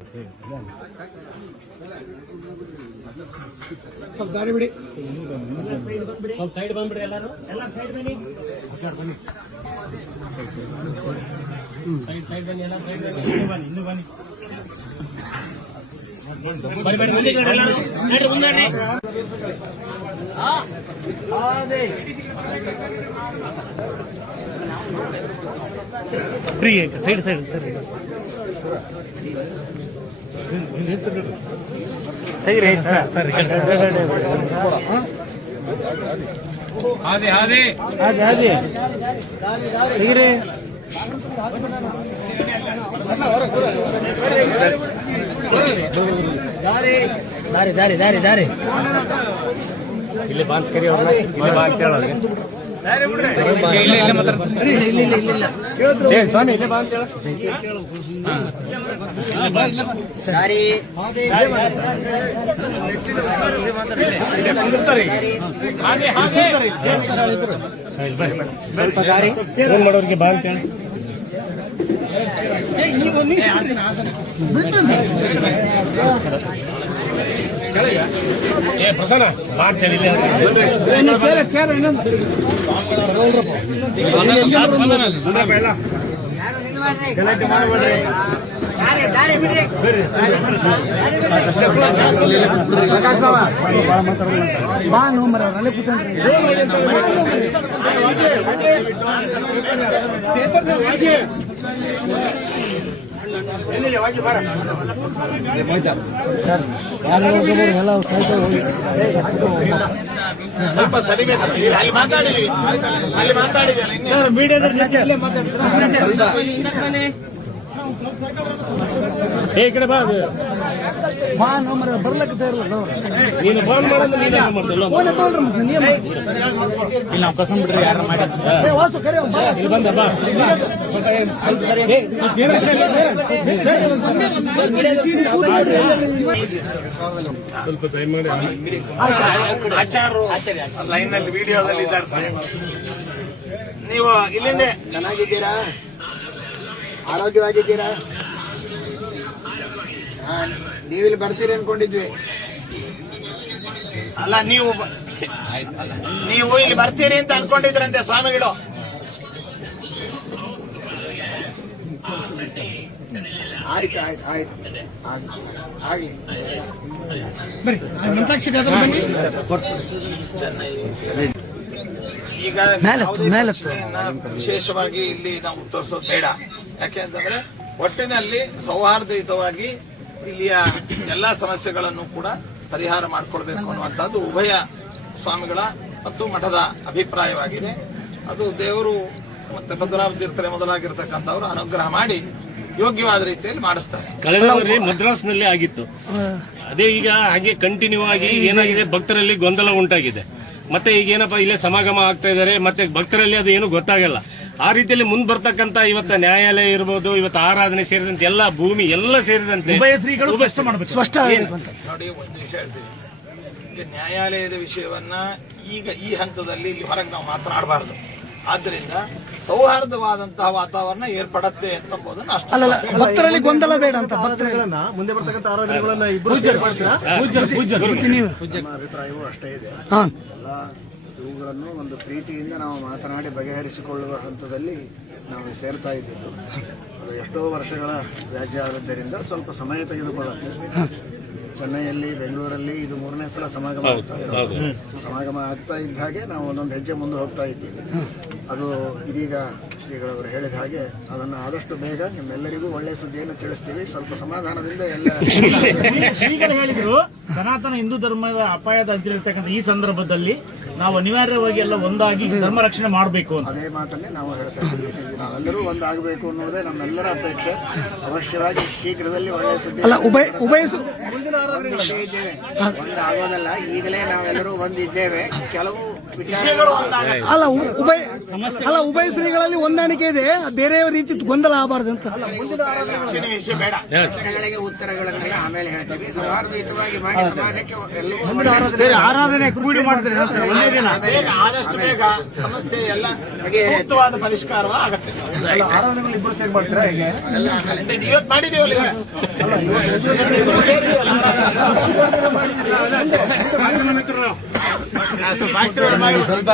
ಸ್ವಲ್ಪ ದಾರಿ ಬಿಡಿ, ಸ್ವಲ್ಪ ಸೈಡ್ ಬಂದ್ಬಿಡಿ. ಎಲ್ಲರೂ ಎಲ್ಲ ಸೈಡ್ ಬನ್ನಿ, ಬನ್ನಿ ಸೈಡ್ ಬನ್ನಿ, ಎಲ್ಲ ಸೈಡ್ ಬನ್ನಿ, ಇನ್ನೂ ಬನ್ನಿ ಫ್ರೀ ಸೈಡ್ ಸೈಡ್ ಸರ್ ತೆಗಿರಿ ಸರ್ ಸರ್ ಹಾದಿ ಹಾದಿ ಹಾದಿ ಹಾದಿ ತೆಗಿರಿ. ದಾರಿ ದಾರಿ ದಾರಿ ದಾರಿ ಇಲ್ಲಿ ಬಾಂತ್ ಕರಿ ಅವ್ರನ್ನ, ಇಲ್ಲಿ ಬಾಂತ್ ಕೇಳೋರಿಗೆ ಸ್ವಾಮಿ ಇಲ್ಲೇ ಬಾಂತ್ ಕೇಳ ದಾರಿ ಸ್ವಲ್ಪ ದಾರಿ ಏನ್ ಮಾಡೋರಿಗೆ ಬಾಂತ್ ಕೇಳ. ಪ್ರಸನ್ನ ಬಾಂತ್ ಹೇಳಿ ಪ್ರಕಾಶ್ ಬಾಬಾ ಬಾ ನೋಂಬರ ಅವರಲ್ಲೇ ಕೂತ್ಕೊಂಡ್ರಿ. ಸರ್ ಎಲ್ಲ ಸ್ವಲ್ಪ ಸರಿ ಅಲ್ಲಿ ಮಾತಾಡಿದೀವಿ, ಅಲ್ಲಿ ಮಾತಾಡಿದ್ದೀವಿ ಸರ್ ಮೀಡಿಯಾದಲ್ಲಿ ಈ ಕಡೆ ಬಾ ಬಾ ನೋಮರ ಬರ್ಲಕ್ಕ ಇರಲ್ಲ ನೀನು ಫೋನ್ ಮಾಡೋದು ಫೋನ್ ತಗೊಳ್ರಿ ಮತ್ತೆ ನಿಯಮ ಇಲ್ಲ ನಾವು ಕರ್ಕೊಂಡ್ ಬಿಡ್ರಿ ಯಾರು ಮಾಡಿ ವಾಸು ಕರೆ ಇಲ್ಲಿ ಬಂದ ಬಾ ಸ್ವಲ್ಪ ಟೈಮ್ ಮಾಡಿ ಆಚಾರ್ಯರು ಲೈನ್ ನಲ್ಲಿ ವಿಡಿಯೋದಲ್ಲಿ ಇದ್ದಾರೆ. ನೀವು ಇಲ್ಲಿಂದ ಚೆನ್ನಾಗಿದ್ದೀರಾ, ಆರೋಗ್ಯವಾಗಿದ್ದೀರಾ? ನೀವಿಲ್ಲಿ ಬರ್ತೀರಿ ಅನ್ಕೊಂಡಿದ್ವಿ. ಅಲ್ಲ ನೀವು ಇಲ್ಲಿ ಬರ್ತೀರಿ ಅಂತ ಅನ್ಕೊಂಡಿದ್ರಂತೆ ಸ್ವಾಮಿಗಳು. ಆಯ್ತು ಆಯ್ತು ಆಯ್ತು ಆಗ್ಲಿ. ಈಗ ವಿಶೇಷವಾಗಿ ಇಲ್ಲಿ ನಾವು ತೋರಿಸೋದು ಬೇಡ. ಯಾಕೆಂತಂದ್ರೆ ಒಟ್ಟಿನಲ್ಲಿ ಸೌಹಾರ್ದಯುತವಾಗಿ ಇಲ್ಲಿಯ ಎಲ್ಲಾ ಸಮಸ್ಯೆಗಳನ್ನು ಕೂಡ ಪರಿಹಾರ ಮಾಡಿಕೊಳ್ಬೇಕು ಅನ್ನುವಂಥದ್ದು ಉಭಯ ಸ್ವಾಮಿಗಳ ಮತ್ತು ಮಠದ ಅಭಿಪ್ರಾಯವಾಗಿದೆ. ಅದು ದೇವರು ಮತ್ತೆ ಪದ್ಮನಾಭ ತೀರ್ಥರೇ ಮೊದಲಾಗಿರ್ತಕ್ಕಂಥವ್ರು ಅನುಗ್ರಹ ಮಾಡಿ ಯೋಗ್ಯವಾದ ರೀತಿಯಲ್ಲಿ ಮಾಡಿಸ್ತಾರೆ. ಕಳೆದ ಬಾರಿ ಮದ್ರಾಸ್ನಲ್ಲಿ ಆಗಿತ್ತು, ಅದೇ ಈಗ ಹಾಗೆ ಕಂಟಿನ್ಯೂ ಆಗಿ ಏನಾಗಿದೆ, ಭಕ್ತರಲ್ಲಿ ಗೊಂದಲ ಉಂಟಾಗಿದೆ. ಮತ್ತೆ ಈಗ ಏನಪ್ಪಾ ಇಲ್ಲೇ ಸಮಾಗಮ ಆಗ್ತಾ ಇದ್ದಾರೆ, ಮತ್ತೆ ಭಕ್ತರಲ್ಲಿ ಅದು ಏನು ಗೊತ್ತಾಗಲ್ಲ. ಆ ರೀತಿಯಲ್ಲಿ ಮುಂದ್ ಬರ್ತಕ್ಕಂತ ಇವತ್ತ ನ್ಯಾಯಾಲಯ ಇರಬಹುದು, ಇವತ್ತು ಆರಾಧನೆ ಸೇರಿದಂತೆ ಎಲ್ಲ ಭೂಮಿ ಎಲ್ಲ ಸೇರಿದಂತೆ ಉಭಯ ಶ್ರೀಗಳು ಸ್ಪಷ್ಟ ಮಾಡಬೇಕು. ಸ್ಪಷ್ಟ ನೋಡಿ, ಒಂದು ವಿಷಯ ಹೇಳ್ತೀವಿ, ಈಗ ನ್ಯಾಯಾಲಯದ ವಿಷಯವನ್ನ ಈಗ ಈ ಹಂತದಲ್ಲಿ ಇಲ್ಲಿ ಹೊರಗೆ ನಾವು ಮಾತನಾಡಬಾರದು. ಆದ್ದರಿಂದ ಸೌಹಾರ್ದವಾದಂತಹ ವಾತಾವರಣ ಏರ್ಪಡತ್ತೆ ಎಂಬುದನ್ನು ಅಷ್ಟೇ. ಅಲ್ಲ ಭಕ್ತರಲ್ಲಿ ಗೊಂದಲ ಬೇಡ ಅಂತ. ಭಕ್ತರುಗಳನ್ನ ಮುಂದೆ ಬರ್ತಕ್ಕಂಥ ಆರಾಧನೆಗಳನ್ನ ಇಬ್ಬರು ನಿಮ್ಮ ಅಭಿಪ್ರಾಯವೂ ಅಷ್ಟೇ ಇದೆ. ಎಲ್ಲ ಇವುಗಳನ್ನು ಒಂದು ಪ್ರೀತಿಯಿಂದ ನಾವು ಮಾತನಾಡಿ ಬಗೆಹರಿಸಿಕೊಳ್ಳುವ ಹಂತದಲ್ಲಿ ನಾವು ಸೇರ್ತಾ ಇದ್ದಿದ್ದು. ಅದು ಎಷ್ಟೋ ವರ್ಷಗಳ ವ್ಯಾಜ್ಯ ಆದದ್ದರಿಂದ ಸ್ವಲ್ಪ ಸಮಯ ತೆಗೆದುಕೊಳ್ಳುತ್ತೆ. ಚೆನ್ನೈಯಲ್ಲಿ, ಬೆಂಗಳೂರಲ್ಲಿ ಇದು 3ನೇ ಸಲ ಸಮಾಗಮ ಆಗ್ತಾ ಇರೋದು. ಸಮಾಗಮ ಆಗ್ತಾ ಇದ್ದ ಹಾಗೆ ನಾವು ಒಂದೊಂದು ಹೆಜ್ಜೆ ಮುಂದೆ ಹೋಗ್ತಾ ಇದ್ದೀವಿ. ಅದು ಇದೀಗ ಶ್ರೀಗಳವರು ಹೇಳಿದ ಹಾಗೆ ಅದನ್ನು ಆದಷ್ಟು ಬೇಗ ನಿಮ್ಮೆಲ್ಲರಿಗೂ ಒಳ್ಳೆಯ ಸುದ್ದಿಯನ್ನು ತಿಳಿಸ್ತೀವಿ. ಸ್ವಲ್ಪ ಸಮಾಧಾನದಿಂದ ಎಲ್ಲ ಶ್ರೀಗಳು ಹೇಳಿದ್ರು, ಸನಾತನ ಹಿಂದೂ ಧರ್ಮದ ಅಪಾಯದ ಅಂಚಿರ್ತಕ್ಕಂಥ ಈ ಸಂದರ್ಭದಲ್ಲಿ ನಾವು ಅನಿವಾರ್ಯವಾಗಿ ಎಲ್ಲ ಒಂದಾಗಿ ಧರ್ಮ ರಕ್ಷಣೆ ಮಾಡಬೇಕು ಅಂತ. ಅದೇ ಮಾತನ್ನೇ ನಾವು ಹೇಳ್ತಾ ಇದ್ದೀವಿ. ನಾವೆಲ್ಲರೂ ಒಂದಾಗಬೇಕು ಅನ್ನೋದೇ ನಮ್ಮೆಲ್ಲರ ಅಪೇಕ್ಷೆ. ಅವಶ್ಯವಾಗಿ ಶೀಘ್ರದಲ್ಲಿ ಒಳ್ಳೆಯ ಸುದ್ದಿ. ಅಲ್ಲ ಉಭಯ ಒಂದಾಗೋದಲ್ಲ, ಈಗಲೇ ನಾವೆಲ್ಲರೂ ಒಂದಿದ್ದೇವೆ. ಕೆಲವು ವಿಷಯಗಳು ಒಂದಾಗ ಅಲ್ಲ ಉಭಯ ಶ್ರೀಗಳಲ್ಲಿ ಹೊಂದಾಣಿಕೆ ಇದೆ, ಬೇರೆ ರೀತಿ ಗೊಂದಲ ಆಗಬಾರ್ದು ಅಂತ. ಹೆಚ್ಚಿನ ವಿಷಯ ಬೇಡ. ಪ್ರಶ್ನೆಗಳಿಗೆ ಉತ್ತರಗಳನ್ನೆಲ್ಲ ಆಮೇಲೆ ಹೇಳ್ತೀವಿ. ಸೌಹಾರ್ದಯುತವಾಗಿ ಮಾಡಿ ಸಮಾಜಕ್ಕೆ ಎಲ್ಲವೂ ಆರಾಧನೆ ಕೂಡಿ ಮಾಡ್ತಾರೆ ಬೇಗ ಆದಷ್ಟು ಬೇಗ ಸಮಸ್ಯೆ ಎಲ್ಲ ಸೂಕ್ತವಾದ ಪರಿಷ್ಕಾರ ಆಗತ್ತೆ. ಇಬ್ಬರು ಸೇರಿ ಮಾಡ್ತೀರಾ ಹೇಗೆ? ಇವತ್ತು ಮಾಡಿದೀವಲ್ಲ ಈಗ. ಸ್ವಲ್ಪ